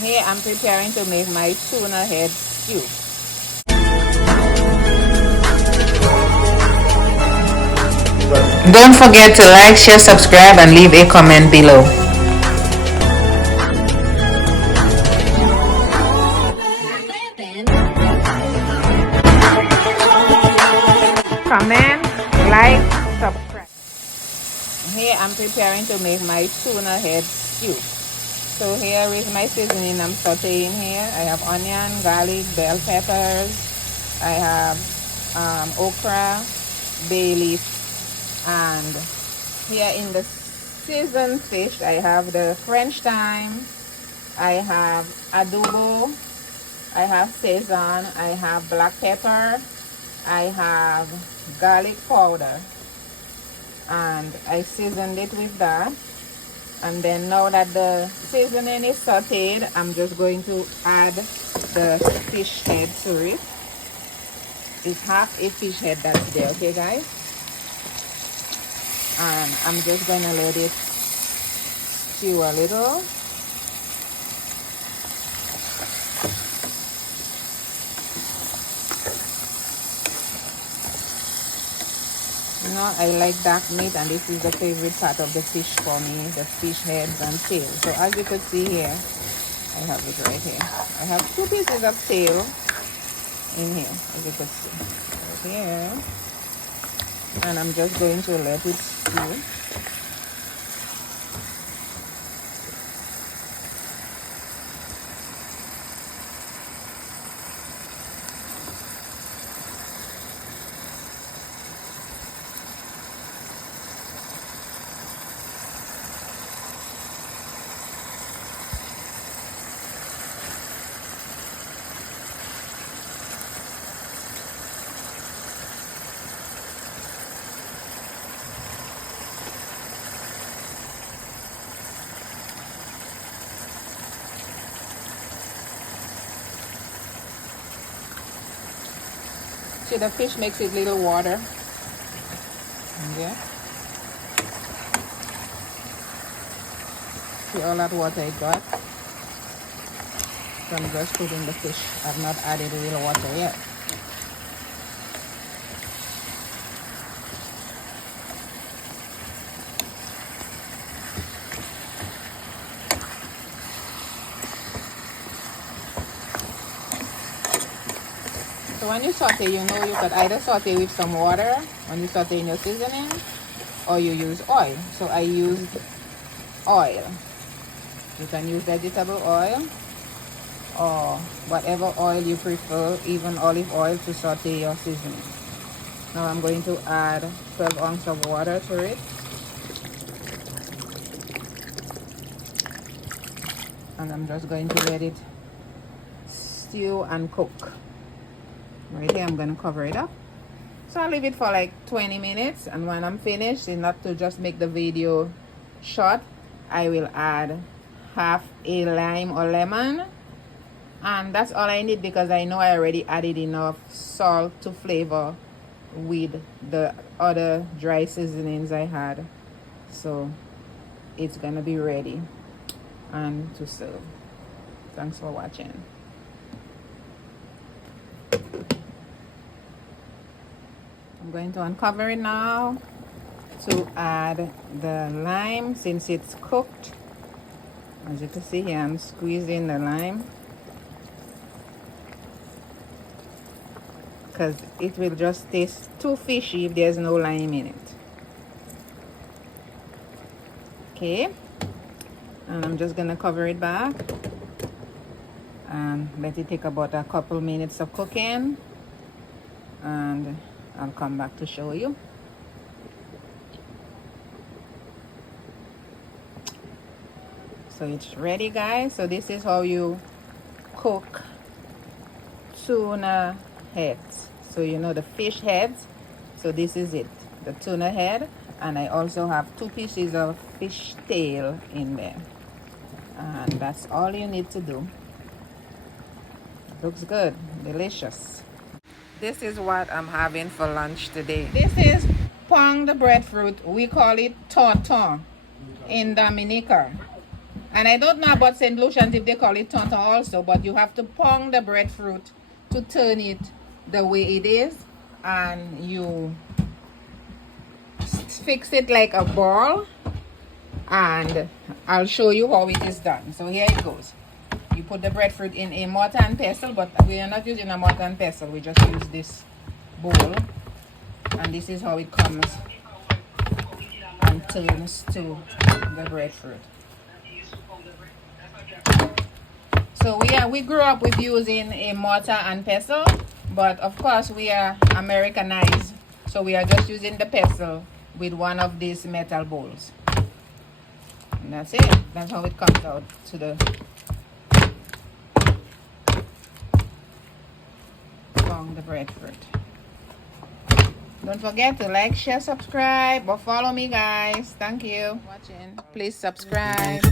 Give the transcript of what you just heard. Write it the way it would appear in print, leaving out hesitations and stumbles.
Here I'm preparing to make my tuna head stew. Don't forget to like, share, subscribe, and leave a comment below. Comment, like, subscribe. Here I'm preparing to make my tuna head stew. So here is my seasoning I'm sauteing here. I have onion, garlic, bell peppers. I have okra, bay leaf, and here in the seasoned fish I have the French thyme, I have adobo, I have sazon, I have black pepper, I have garlic powder, and I seasoned it with that. And then now that the seasoning is sauteed, I'm just going to add the fish head to it. It's half a fish head that's there, okay guys? And I'm just gonna let it stew a little. You know, I like dark meat, and this is the favorite part of the fish for me, the fish heads and tail. So as you can see here, I have it right here. I have 2 pieces of tail in here, as you can see. Right here. And I'm just going to let it stew. See, the fish makes it little water. Yeah. See all that water it got? So I'm just putting the fish. I've not added real water yet. So when you saute, you know, you could either saute with some water when you saute in your seasoning, or you use oil. So I used oil. You can use vegetable oil or whatever oil you prefer, even olive oil, to saute your seasoning. Now I'm going to add 12 ounces of water to it. And I'm just going to let it stew and cook. Right here, I'm going to cover it up. So I'll leave it for like 20 minutes. And when I'm finished, enough to just make the video short, I will add half a lime or lemon. And that's all I need, because I know I already added enough salt to flavor with the other dry seasonings I had. So it's going to be ready and to serve. Thanks for watching. I'm going to uncover it now to add the lime since it's cooked. As you can see here, I'm squeezing the lime because it will just taste too fishy if there's no lime in it. Okay, and I'm just gonna cover it back and let it take about a couple minutes of cooking, and I'll come back to show you. So it's ready, guys. So this is how you cook tuna heads. So you know the fish heads. So this is it, the tuna head. And I also have 2 pieces of fish tail in there. And that's all you need to do. Looks good, delicious. This is what I'm having for lunch today. This is pong the breadfruit. We call it torton in Dominica. And I don't know about St. Lucians if they call it Tuna also, but you have to pound the breadfruit to turn it the way it is, and you fix it like a ball, and I'll show you how it is done. So here it goes. You put the breadfruit in a mortar and pestle, but we are not using a mortar and pestle. We just use this bowl, and this is how it comes and turns to the breadfruit. So we grew up with using a mortar and pestle, but of course we are Americanized, so we are just using the pestle with one of these metal bowls, and that's it. That's how it comes out to the the breadfruit. Don't forget to like, share, subscribe, or follow me, guys. Thank you for watching. Please subscribe.